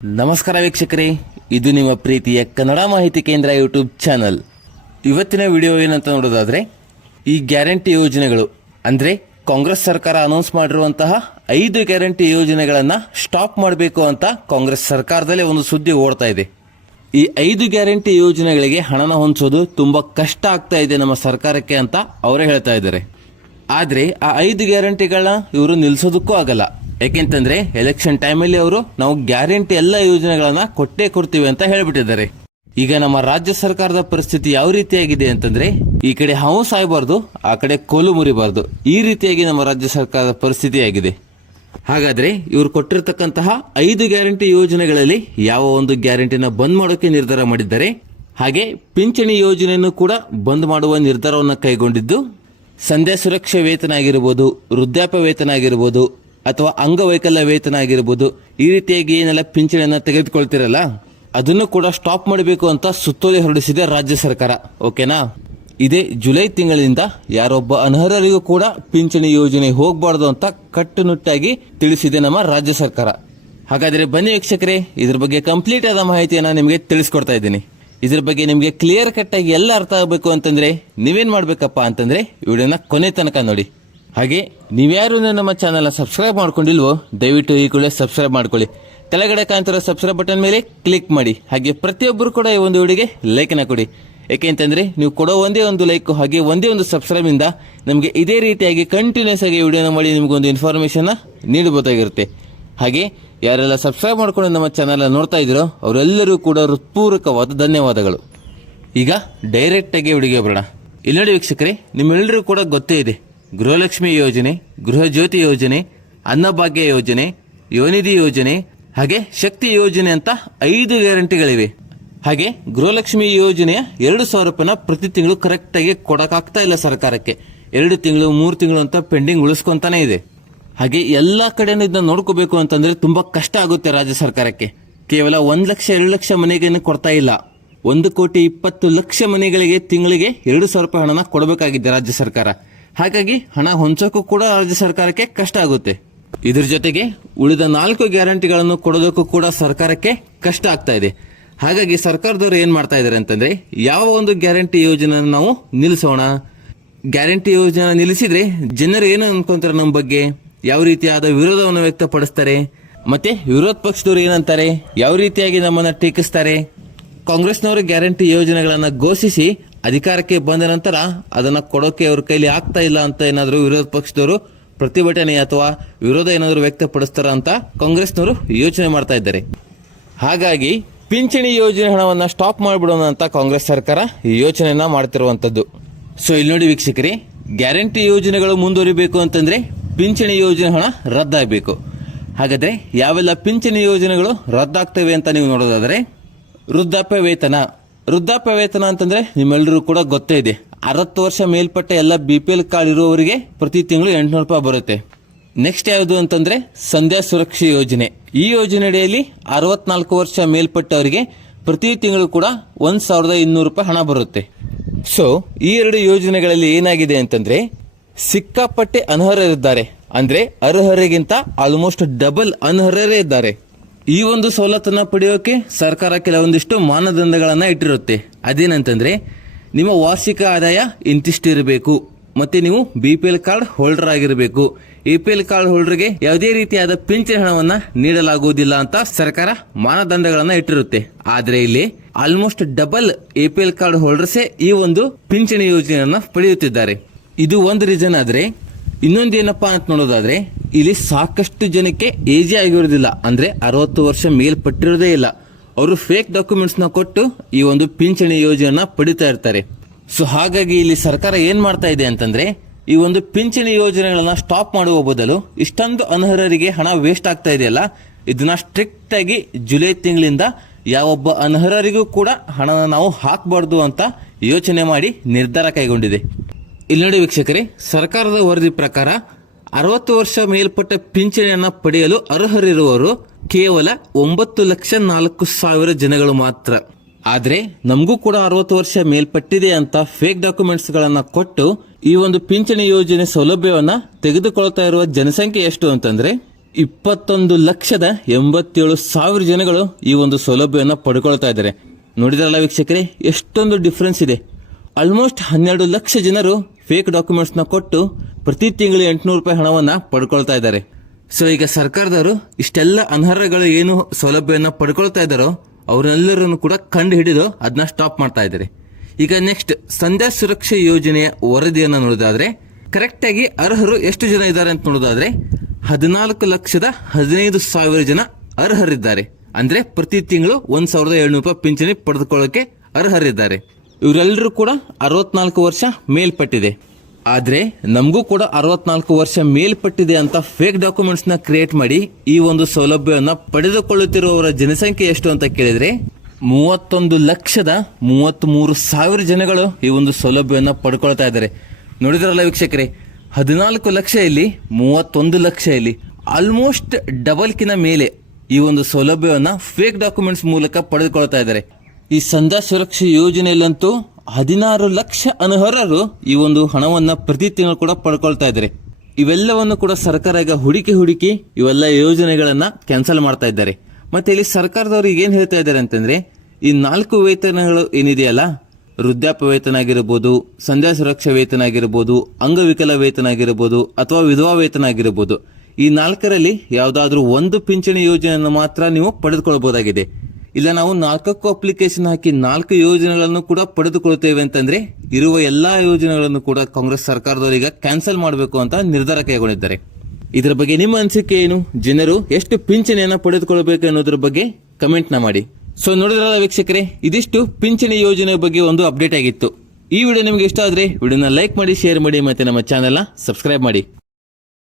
ನಮಸ್ಕಾರ ವೀಕ್ಷಕರೇ, ಇದು ನಿಮ್ಮ ಪ್ರೀತಿಯ ಕನ್ನಡ ಮಾಹಿತಿ ಕೇಂದ್ರ ಯೂಟ್ಯೂಬ್ ಚಾನಲ್ ಇವತ್ತಿನ ವಿಡಿಯೋ ಏನಂತ ನೋಡೋದಾದ್ರೆ, ಈ ಗ್ಯಾರಂಟಿ ಯೋಜನೆಗಳು, ಅಂದ್ರೆ ಕಾಂಗ್ರೆಸ್ ಸರ್ಕಾರ ಅನೌನ್ಸ್ ಮಾಡಿರುವಂತಹ ಐದು ಗ್ಯಾರಂಟಿ ಯೋಜನೆಗಳನ್ನ ಸ್ಟಾಪ್ ಮಾಡಬೇಕು ಅಂತ ಕಾಂಗ್ರೆಸ್ ಸರ್ಕಾರದಲ್ಲೇ ಒಂದು ಸುದ್ದಿ ಓಡ್ತಾ ಇದೆ. ಈ ಐದು ಗ್ಯಾರಂಟಿ ಯೋಜನೆಗಳಿಗೆ ಹಣನ ಹೊಂದಿಸೋದು ತುಂಬಾ ಕಷ್ಟ ಆಗ್ತಾ ಇದೆ ನಮ್ಮ ಸರ್ಕಾರಕ್ಕೆ ಅಂತ ಅವರೇ ಹೇಳ್ತಾ ಇದ್ದಾರೆ. ಆದ್ರೆ ಆ ಐದು ಗ್ಯಾರಂಟಿಗಳನ್ನ ಇವರು ನಿಲ್ಸೋದಕ್ಕೂ ಆಗಲ್ಲ. ಯಾಕೆಂತಂದ್ರೆ ಎಲೆಕ್ಷನ್ ಟೈಮಲ್ಲಿ ಅವರು ನಾವು ಗ್ಯಾರಂಟಿ ಎಲ್ಲ ಯೋಜನೆಗಳನ್ನ ಕೊಟ್ಟೇ ಕೊಡ್ತೀವಿ ಅಂತ ಹೇಳಿಬಿಟ್ಟಿದ್ದಾರೆ. ಈಗ ನಮ್ಮ ರಾಜ್ಯ ಸರ್ಕಾರದ ಪರಿಸ್ಥಿತಿ ಯಾವ ರೀತಿಯಾಗಿದೆ ಅಂತಂದ್ರೆ ಈ ಕಡೆ ಹಾವು ಸಾಯಬಾರ್ದು, ಆ ಕಡೆ ಕೋಲು ಮುರಿಬಾರ್ದು. ಈ ರೀತಿಯಾಗಿ ನಮ್ಮ ರಾಜ್ಯ ಸರ್ಕಾರದ ಪರಿಸ್ಥಿತಿ ಆಗಿದೆ. ಹಾಗಾದ್ರೆ ಇವರು ಕೊಟ್ಟಿರತಕ್ಕಂತಹ ಐದು ಗ್ಯಾರಂಟಿ ಯೋಜನೆಗಳಲ್ಲಿ ಯಾವ ಒಂದು ಗ್ಯಾರಂಟಿನ ಬಂದ್ ಮಾಡೋಕೆ ನಿರ್ಧಾರ ಮಾಡಿದ್ದಾರೆ, ಹಾಗೆ ಪಿಂಚಣಿ ಯೋಜನೆಯನ್ನು ಕೂಡ ಬಂದ್ ಮಾಡುವ ನಿರ್ಧಾರವನ್ನು ಕೈಗೊಂಡಿದ್ದು, ಸಂಧ್ಯಾ ಸುರಕ್ಷಾ ವೇತನ ಆಗಿರ್ಬೋದು, ವೃದ್ಧಾಪ್ಯ ವೇತನ ಆಗಿರ್ಬೋದು ಅಥವಾ ಅಂಗವೈಕಲ್ಯ ವೇತನ ಆಗಿರ್ಬೋದು ಈ ರೀತಿಯಾಗಿ ಏನೆಲ್ಲ ಪಿಂಚಣಿಯನ್ನು ತೆಗೆದುಕೊಳ್ತಿರಲ್ಲ, ಅದನ್ನು ಕೂಡ ಸ್ಟಾಪ್ ಮಾಡಬೇಕು ಅಂತ ಸುತ್ತೋಲೆ ಹೊರಡಿಸಿದೆ ರಾಜ್ಯ ಸರ್ಕಾರ, ಓಕೆನಾ? ಇದೇ ಜುಲೈ ತಿಂಗಳಿಂದ ಯಾರೊಬ್ಬ ಅನರ್ಹರಿಗೂ ಕೂಡ ಪಿಂಚಣಿ ಯೋಜನೆ ಹೋಗಬಾರ್ದು ಅಂತ ಕಟ್ಟುನಿಟ್ಟಾಗಿ ತಿಳಿಸಿದೆ ನಮ್ಮ ರಾಜ್ಯ ಸರ್ಕಾರ. ಹಾಗಾದ್ರೆ ಬನ್ನಿ ವೀಕ್ಷಕರೇ, ಇದ್ರ ಬಗ್ಗೆ ಕಂಪ್ಲೀಟ್ ಆದ ಮಾಹಿತಿಯನ್ನ ನಿಮಗೆ ತಿಳಿಸ್ಕೊಡ್ತಾ ಇದ್ದೀನಿ. ಇದ್ರ ಬಗ್ಗೆ ನಿಮಗೆ ಕ್ಲಿಯರ್ ಕಟ್ ಆಗಿ ಎಲ್ಲ ಅರ್ಥ ಆಗಬೇಕು ಅಂತಂದ್ರೆ ನೀವೇನ್ ಮಾಡ್ಬೇಕಪ್ಪ ಅಂತಂದ್ರೆ, ವಿಡಿಯೋನ ಕೊನೆ ತನಕ ನೋಡಿ. ಹಾಗೆ ನೀವ್ಯಾರು ನಮ್ಮ ಚಾನಲ್ ಸಬ್ಸ್ಕ್ರೈಬ್ ಮಾಡ್ಕೊಂಡಿಲ್ವೋ, ದಯವಿಟ್ಟು ಈ ಕೂಡ ಸಬ್ಸ್ಕ್ರೈಬ್ ಮಾಡ್ಕೊಳ್ಳಿ. ಕೆಳಗಡೆ ಕಾಣ್ತಿರೋ ಸಬ್ಸ್ಕ್ರೈಬ್ ಬಟನ್ ಮೇಲೆ ಕ್ಲಿಕ್ ಮಾಡಿ. ಹಾಗೆ ಪ್ರತಿಯೊಬ್ಬರು ಕೂಡ ಈ ಒಂದು ವಿಡಿಯೋಗೆ ಲೈಕ್ನ ಕೊಡಿ. ಯಾಕೆಂತಂದ್ರೆ ನೀವು ಕೊಡೋ ಒಂದೇ ಒಂದು ಲೈಕ್ ಹಾಗೆ ಒಂದೇ ಒಂದು ಸಬ್ಸ್ಕ್ರೈಬ್ ಇಂದ ನಮಗೆ ಇದೇ ರೀತಿಯಾಗಿ ಕಂಟಿನ್ಯೂಸ್ ಆಗಿ ವಿಡಿಯೋನ ಮಾಡಿ ನಿಮಗೊಂದು ಇನ್ಫಾರ್ಮೇಷನ್ನ ನೀಡಬಹುದಾಗಿರುತ್ತೆ. ಹಾಗೆ ಯಾರೆಲ್ಲ ಸಬ್ಸ್ಕ್ರೈಬ್ ಮಾಡ್ಕೊಂಡು ನಮ್ಮ ಚಾನಲ್ ನೋಡ್ತಾ ಇದ್ದೀರೋ, ಅವರೆಲ್ಲರೂ ಕೂಡ ಹೃತ್ಪೂರ್ವಕವಾದ ಧನ್ಯವಾದಗಳು. ಈಗ ಡೈರೆಕ್ಟ್ ಆಗಿ ವಿಡಿಯೋಗೆ ಬರೋಣ. ಇಲ್ಲಿ ನೋಡಿ ವೀಕ್ಷಕರೇ ನಿಮ್ಮೆಲ್ಲರೂ ಕೂಡ ಗೊತ್ತೇ ಇದೆ. ಗೃಹಲಕ್ಷ್ಮಿ ಯೋಜನೆ ಗೃಹ ಜ್ಯೋತಿ ಯೋಜನೆ, ಅನ್ನಭಾಗ್ಯ ಯೋಜನೆ, ಯೋನಿಧಿ ಯೋಜನೆ, ಹಾಗೆ ಶಕ್ತಿ ಯೋಜನೆ ಅಂತ ಐದು ಗ್ಯಾರಂಟಿಗಳಿವೆ. ಹಾಗೆ ಗೃಹಲಕ್ಷ್ಮಿ ಯೋಜನೆಯ ಎರಡು ಸಾವಿರ ರೂಪಾಯಿನ ಪ್ರತಿ ತಿಂಗಳು ಕರೆಕ್ಟಾಗಿ ಕೊಡಕ್ಕಾಗ್ತಾ ಇಲ್ಲ ಸರ್ಕಾರಕ್ಕೆ. ಎರಡು ತಿಂಗಳು, ಮೂರು ತಿಂಗಳು ಅಂತ ಪೆಂಡಿಂಗ್ ಉಳಿಸ್ಕೊಂತಾನೆ ಇದೆ. ಹಾಗೆ ಎಲ್ಲಾ ಕಡೆನೂ ಇದನ್ನ ನೋಡ್ಕೋಬೇಕು ಅಂತಂದ್ರೆ ತುಂಬಾ ಕಷ್ಟ ಆಗುತ್ತೆ ರಾಜ್ಯ ಸರ್ಕಾರಕ್ಕೆ. ಕೇವಲ ಒಂದು ಲಕ್ಷ, ಎರಡು ಲಕ್ಷ ಮನೆಗೇನು ಕೊಡ್ತಾ ಇಲ್ಲ. ಒಂದು ಕೋಟಿ ಇಪ್ಪತ್ತು ಲಕ್ಷ ಮನೆಗಳಿಗೆ ತಿಂಗಳಿಗೆ ಎರಡು ಸಾವಿರ ರೂಪಾಯಿ ಹಣನ ಕೊಡಬೇಕಾಗಿದೆ ರಾಜ್ಯ ಸರ್ಕಾರ. ಹಾಗಾಗಿ ಹಣ ಹೊಂಚೋಕ್ಕೂ ಕೂಡ ರಾಜ್ಯ ಸರ್ಕಾರಕ್ಕೆ ಕಷ್ಟ ಆಗುತ್ತೆ. ಇದ್ರ ಜೊತೆಗೆ ಉಳಿದ ನಾಲ್ಕು ಗ್ಯಾರಂಟಿಗಳನ್ನು ಕೊಡೋದಕ್ಕೂ ಕೂಡ ಸರ್ಕಾರಕ್ಕೆ ಕಷ್ಟ ಆಗ್ತಾ ಇದೆ. ಹಾಗಾಗಿ ಸರ್ಕಾರದವರು ಏನ್ ಮಾಡ್ತಾ ಇದ್ದಾರೆ ಅಂತಂದ್ರೆ, ಯಾವ ಒಂದು ಗ್ಯಾರಂಟಿ ಯೋಜನೆ ನಾವು ನಿಲ್ಲಿಸೋಣ ಗ್ಯಾರಂಟಿ ಯೋಜನೆ ನಿಲ್ಲಿಸಿದ್ರೆ ಜನರು ಏನು ಅನ್ಕೊಂತಾರೆ ನಮ್ಮ ಬಗ್ಗೆ? ಯಾವ ರೀತಿಯಾದ ವಿರೋಧವನ್ನು ವ್ಯಕ್ತಪಡಿಸ್ತಾರೆ? ಮತ್ತೆ ವಿರೋಧ ಪಕ್ಷದವರು ಏನಂತಾರೆ? ಯಾವ ರೀತಿಯಾಗಿ ನಮ್ಮನ್ನ ಟೀಕಿಸ್ತಾರೆ? ಕಾಂಗ್ರೆಸ್ನವರು ಗ್ಯಾರಂಟಿ ಯೋಜನೆಗಳನ್ನು ಘೋಷಿಸಿ ಅಧಿಕಾರಕ್ಕೆ ಬಂದ ನಂತರ ಅದನ್ನ ಕೊಡೋಕೆ ಅವ್ರ ಕೈಲಿ ಆಗ್ತಾ ಇಲ್ಲ ಅಂತ ಏನಾದರೂ ವಿರೋಧ ಪಕ್ಷದವರು ಪ್ರತಿಭಟನೆ ಅಥವಾ ವಿರೋಧ ಏನಾದರೂ ವ್ಯಕ್ತಪಡಿಸ್ತಾರ ಅಂತ ಕಾಂಗ್ರೆಸ್ನವರು ಯೋಚನೆ ಮಾಡ್ತಾ ಇದ್ದಾರೆ. ಹಾಗಾಗಿ ಪಿಂಚಣಿ ಯೋಜನೆ ಹಣವನ್ನ ಸ್ಟಾಪ್ ಮಾಡಿಬಿಡೋಣ ಅಂತ ಕಾಂಗ್ರೆಸ್ ಸರ್ಕಾರ ಯೋಚನೆಯನ್ನ ಮಾಡ್ತಿರುವಂತದ್ದು. ಸೊ ಇಲ್ಲಿ ನೋಡಿ ವೀಕ್ಷಕರಿ ಗ್ಯಾರಂಟಿ ಯೋಜನೆಗಳು ಮುಂದುವರಿಬೇಕು ಅಂತಂದ್ರೆ ಪಿಂಚಣಿ ಯೋಜನೆ ಹಣ ರದ್ದಾಗಬೇಕು. ಹಾಗಾದ್ರೆ ಯಾವೆಲ್ಲ ಪಿಂಚಣಿ ಯೋಜನೆಗಳು ರದ್ದಾಗ್ತವೆ ಅಂತ ನೀವು ನೋಡೋದಾದ್ರೆ ವೃದ್ಧಾಪ್ಯ ವೇತನ. ವೃದ್ಧಾಪ್ಯ ವೇತನ ಅಂತಂದ್ರೆ ನಿಮ್ಮೆಲ್ಲರೂ ಕೂಡ ಗೊತ್ತೇ ಇದೆ. ಅರವತ್ತು ವರ್ಷ ಮೇಲ್ಪಟ್ಟ ಎಲ್ಲ ಬಿ ಪಿ ಎಲ್ ಕಾರ್ಡ್ ಇರುವವರಿಗೆ ಪ್ರತಿ ತಿಂಗಳು ಎಂಟುನೂರು ರೂಪಾಯಿ ಬರುತ್ತೆ. ನೆಕ್ಸ್ಟ್ ಯಾವುದು ಅಂತಂದ್ರೆ ಸಂಧ್ಯಾ ಸುರಕ್ಷಾ ಯೋಜನೆ. ಈ ಯೋಜನೆ ಅಡಿಯಲ್ಲಿ ಅರವತ್ನಾಲ್ಕು ವರ್ಷ ಮೇಲ್ಪಟ್ಟವರಿಗೆ ಪ್ರತಿ ತಿಂಗಳು ಕೂಡ ಒಂದ್ ಸಾವಿರದ ಇನ್ನೂರು ರೂಪಾಯಿ ಹಣ ಬರುತ್ತೆ. ಸೊ ಈ ಎರಡು ಯೋಜನೆಗಳಲ್ಲಿ ಏನಾಗಿದೆ ಅಂತಂದ್ರೆ ಸಿಕ್ಕಾಪಟ್ಟೆ ಅನರ್ಹರಿದ್ದಾರೆ. ಅಂದ್ರೆ ಅರ್ಹರಿಗಿಂತ ಆಲ್ಮೋಸ್ಟ್ ಡಬಲ್ ಅನರ್ಹರೇ ಇದ್ದಾರೆ. ಈ ಒಂದು ಸವಲತ್ತನ್ನು ಪಡೆಯೋಕೆ ಸರ್ಕಾರ ಕೆಲವೊಂದಿಷ್ಟು ಮಾನದಂಡಗಳನ್ನು ಇಟ್ಟಿರುತ್ತೆ. ಅದೇನಂತಂದರೆ, ನಿಮ್ಮ ವಾರ್ಷಿಕ ಆದಾಯ ಇಂತಿಷ್ಟಿರಬೇಕು ಮತ್ತು ನೀವು B P L card holder ಆಗಿರಬೇಕು. ಎ ಪಿ ಎಲ್ ಕಾರ್ಡ್ ಹೋಲ್ಡರ್ಗೆ ಯಾವುದೇ ರೀತಿಯಾದ ಪಿಂಚಣಿ ಹಣವನ್ನು ನೀಡಲಾಗುವುದಿಲ್ಲ ಅಂತ ಸರ್ಕಾರ ಮಾನದಂಡಗಳನ್ನು ಇಟ್ಟಿರುತ್ತೆ. ಆದರೆ ಇಲ್ಲಿ almost double A P L card ಹೋಲ್ಡರ್ಸೇ ಈ ಒಂದು ಪಿಂಚಣಿ ಯೋಜನೆಯನ್ನು ಪಡೆಯುತ್ತಿದ್ದಾರೆ. ಇದು ಒಂದು ರೀಸನ್ ಆದ್ರೆ ಏನಪ್ಪ ಅಂತ ನೋಡೋದಾದ್ರೆ ಇಲ್ಲಿ ಸಾಕಷ್ಟು ಜನಕ್ಕೆ ಏಜಿ ಆಗಿರೋದಿಲ್ಲ. ಅಂದ್ರೆ ಅರವತ್ತು ವರ್ಷ ಮೇಲ್ಪಟ್ಟಿರೋದೇ ಇಲ್ಲ. ಅವರು ಫೇಕ್ ಡಾಕ್ಯುಮೆಂಟ್ಸ್ನ ಕೊಟ್ಟು ಈ ಒಂದು ಪಿಂಚಣಿ ಯೋಜನೆಯನ್ನ ಪಡಿತಾ ಇರ್ತಾರೆ. ಸೊ ಹಾಗಾಗಿ ಇಲ್ಲಿ ಸರ್ಕಾರ ಏನ್ ಮಾಡ್ತಾ ಇದೆ ಅಂತಂದ್ರೆ, ಈ ಒಂದು ಪಿಂಚಣಿ ಯೋಜನೆಗಳನ್ನ ಸ್ಟಾಪ್ ಮಾಡುವ ಬದಲು ಇಷ್ಟೊಂದು ಅನರ್ಹರಿಗೆ ಹಣ ವೇಸ್ಟ್ ಆಗ್ತಾ ಇದೆಯಲ್ಲ ಇದನ್ನ ಸ್ಟ್ರಿಕ್ಟ್ ಆಗಿ ಜುಲೈ ತಿಂಗಳಿಂದ ಯಾವೊಬ್ಬ ಅನರ್ಹರಿಗೂ ಕೂಡ ಹಣನ ನಾವು ಹಾಕಬಾರ್ದು ಅಂತ ಯೋಚನೆ ಮಾಡಿ ನಿರ್ಧಾರ ಕೈಗೊಂಡಿದೆ. ಇಲ್ಲಿ ನೋಡಿ ವೀಕ್ಷಕರೇ, ಸರ್ಕಾರದ ವರದಿ ಪ್ರಕಾರ ಅರವತ್ತು ವರ್ಷ ಮೇಲ್ಪಟ್ಟ ಪಿಂಚಣಿಯನ್ನು ಪಡೆಯಲು ಅರ್ಹರಿರುವವರು ಕೇವಲ ಒಂಬತ್ತು ಲಕ್ಷ ನಾಲ್ಕು ಸಾವಿರ ಜನಗಳು ಮಾತ್ರ. ಆದರೆ ನಮಗೂ ಕೂಡ ಅರವತ್ತು ವರ್ಷ ಮೇಲ್ಪಟ್ಟಿದೆ ಅಂತ ಫೇಕ್ ಡಾಕ್ಯುಮೆಂಟ್ಸ್ ಗಳನ್ನ ಕೊಟ್ಟು ಈ ಒಂದು ಪಿಂಚಣಿ ಯೋಜನೆ ಸೌಲಭ್ಯವನ್ನ ತೆಗೆದುಕೊಳ್ತಾ ಇರುವ ಜನಸಂಖ್ಯೆ ಎಷ್ಟು ಅಂತಂದ್ರೆ ಇಪ್ಪತ್ತೊಂದು ಲಕ್ಷದ ಎಂಬತ್ತೇಳು ಸಾವಿರ ಜನಗಳು ಈ ಒಂದು ಸೌಲಭ್ಯವನ್ನು ಪಡ್ಕೊಳ್ತಾ ಇದ್ದಾರೆ. ನೋಡಿದ್ರಲ್ಲ ವೀಕ್ಷಕರೇ, ಎಷ್ಟೊಂದು ಡಿಫ್ರೆನ್ಸ್ ಇದೆ. ಆಲ್ಮೋಸ್ಟ್ ಹನ್ನೆರಡು ಲಕ್ಷ ಜನರು ಫೇಕ್ ಡಾಕ್ಯುಮೆಂಟ್ಸ್ನ ಕೊಟ್ಟು ಪ್ರತಿ ತಿಂಗಳು ಎಂಟುನೂರು ರೂಪಾಯಿ ಹಣವನ್ನು ಪಡ್ಕೊಳ್ತಾ ಇದ್ದಾರೆ. ಸೊ ಈಗ ಸರ್ಕಾರದವರು ಇಷ್ಟೆಲ್ಲ ಅನರ್ಹಗಳು ಏನು ಸೌಲಭ್ಯವನ್ನು ಪಡ್ಕೊಳ್ತಾ ಇದ್ದಾರೋ ಅವರೆಲ್ಲರನ್ನು ಕೂಡ ಕಂಡು ಹಿಡಿದು ಅದನ್ನ ಸ್ಟಾಪ್ ಮಾಡ್ತಾ ಇದ್ದಾರೆ. ಈಗ ನೆಕ್ಸ್ಟ್ ಸಂಧ್ಯಾ ಸುರಕ್ಷಾ ಯೋಜನೆಯ ವರದಿಯನ್ನು ನೋಡೋದಾದ್ರೆ ಕರೆಕ್ಟಾಗಿ ಅರ್ಹರು ಎಷ್ಟು ಜನ ಇದ್ದಾರೆ ಅಂತ ನೋಡೋದಾದ್ರೆ, ಹದಿನಾಲ್ಕು ಲಕ್ಷದ ಹದಿನೈದು ಸಾವಿರ ಜನ ಅರ್ಹರಿದ್ದಾರೆ. ಅಂದ್ರೆ ಪ್ರತಿ ತಿಂಗಳು ಒಂದ್ ಸಾವಿರದ ಏಳ್ನೂರು ರೂಪಾಯಿ ಪಿಂಚಣಿ ಪಡೆದುಕೊಳ್ಳೋಕೆ ಅರ್ಹರಿದ್ದಾರೆ. ಇವರೆಲ್ಲರೂ ಕೂಡ ಅರವತ್ನಾಲ್ಕು ವರ್ಷ ಮೇಲ್ಪಟ್ಟಿದೆ. ಆದ್ರೆ ನಮಗೂ ಕೂಡ ಅರವತ್ನಾಲ್ಕು ವರ್ಷ ಮೇಲ್ಪಟ್ಟಿದೆ ಅಂತ ಫೇಕ್ ಡಾಕ್ಯುಮೆಂಟ್ಸ್ನ ಕ್ರಿಯೇಟ್ ಮಾಡಿ ಈ ಒಂದು ಸೌಲಭ್ಯವನ್ನ ಪಡೆದುಕೊಳ್ಳುತ್ತಿರುವವರ ಜನಸಂಖ್ಯೆ ಎಷ್ಟು ಅಂತ ಕೇಳಿದ್ರೆ ಮೂವತ್ತೊಂದು ಲಕ್ಷದ ಮೂವತ್ತ್ ಮೂರು ಸಾವಿರ ಜನಗಳು ಈ ಒಂದು ಸೌಲಭ್ಯವನ್ನ ಪಡ್ಕೊಳ್ತಾ ಇದ್ದಾರೆ. ನೋಡಿದ್ರಲ್ಲ ವೀಕ್ಷಕರೇ, ಹದಿನಾಲ್ಕು ಲಕ್ಷ ಇಲ್ಲಿ, ಮೂವತ್ತೊಂದು ಲಕ್ಷ ಇಲ್ಲಿ. ಆಲ್ಮೋಸ್ಟ್ ಡಬಲ್ಕಿನ ಮೇಲೆ ಈ ಒಂದು ಸೌಲಭ್ಯವನ್ನ ಫೇಕ್ ಡಾಕ್ಯುಮೆಂಟ್ಸ್ ಮೂಲಕ ಪಡೆದುಕೊಳ್ತಾ ಇದ್ದಾರೆ. ಈ ಸಂಧ್ಯಾ ಸುರಕ್ಷಾ ಯೋಜನೆಯಲ್ಲಂತೂ ಹದಿನಾರು ಲಕ್ಷ ಅನರ್ಹರು ಈ ಒಂದು ಹಣವನ್ನ ಪ್ರತಿ ತಿಂಗಳು ಕೂಡ ಪಡ್ಕೊಳ್ತಾ ಇದ್ದಾರೆ. ಇವೆಲ್ಲವನ್ನು ಕೂಡ ಸರ್ಕಾರ ಈಗ ಹುಡುಕಿ ಹುಡುಕಿ ಇವೆಲ್ಲ ಯೋಜನೆಗಳನ್ನ ಕ್ಯಾನ್ಸಲ್ ಮಾಡ್ತಾ ಇದ್ದಾರೆ. ಮತ್ತೆ ಇಲ್ಲಿ ಸರ್ಕಾರದವರು ಏನ್ ಹೇಳ್ತಾ ಇದ್ದಾರೆ ಅಂತಂದ್ರೆ, ಈ ನಾಲ್ಕು ವೇತನಗಳು ಏನಿದೆಯಲ್ಲ, ವೃದ್ಧಾಪ್ಯ ವೇತನ ಆಗಿರ್ಬೋದು, ಸಂಧ್ಯಾ ಸುರಕ್ಷಾ ವೇತನ ಆಗಿರ್ಬೋದು, ಅಂಗವಿಕಲ ವೇತನ ಆಗಿರ್ಬೋದು, ಅಥವಾ ವಿಧವಾ ವೇತನ ಆಗಿರ್ಬೋದು, ಈ ನಾಲ್ಕರಲ್ಲಿ ಯಾವುದಾದ್ರೂ ಒಂದು ಪಿಂಚಣಿ ಯೋಜನೆಯನ್ನು ಮಾತ್ರ ನೀವು ಪಡೆದುಕೊಳ್ಳಬಹುದಾಗಿದೆ ಇಲ್ಲ, ನಾವು ನಾಲ್ಕಕ್ಕೂ ಅಪ್ಲಿಕೇಶನ್ ಹಾಕಿ ನಾಲ್ಕು ಯೋಜನೆಗಳನ್ನು ಕೂಡ ಪಡೆದುಕೊಳ್ತೇವೆ ಅಂತಂದ್ರೆ, ಇರುವ ಎಲ್ಲಾ ಯೋಜನೆಗಳನ್ನು ಕೂಡ ಕಾಂಗ್ರೆಸ್ ಸರ್ಕಾರದವರೀಗ ಕ್ಯಾನ್ಸಲ್ ಮಾಡಬೇಕು ಅಂತ ನಿರ್ಧಾರ ಕೈಗೊಂಡಿದ್ದಾರೆ. ಇದರ ಬಗ್ಗೆ ನಿಮ್ಮ ಅನಿಸಿಕೆ ಏನು? ಜನರು ಎಷ್ಟು ಪಿಂಚಣಿಯನ್ನು ಪಡೆದುಕೊಳ್ಳಬೇಕು ಅನ್ನೋದ್ರ ಬಗ್ಗೆ ಕಮೆಂಟ್ನ ಮಾಡಿ. ಸೊ ನೋಡಿದ್ರಲ್ಲ ವೀಕ್ಷಕರೇ, ಇದಿಷ್ಟು ಪಿಂಚಣಿ ಯೋಜನೆ ಬಗ್ಗೆ ಒಂದು ಅಪ್ಡೇಟ್ ಆಗಿತ್ತು. ಈ ವಿಡಿಯೋ ನಿಮಗೆ ಇಷ್ಟ ಆದ್ರೆ, ವಿಡಿಯೋನ ಲೈಕ್ ಮಾಡಿ ಶೇರ್ ಮಾಡಿ ಮತ್ತೆ ನಮ್ಮ ಚಾನೆಲ್ನ ಸಬ್ಸ್ಕ್ರೈಬ್ ಮಾಡಿ.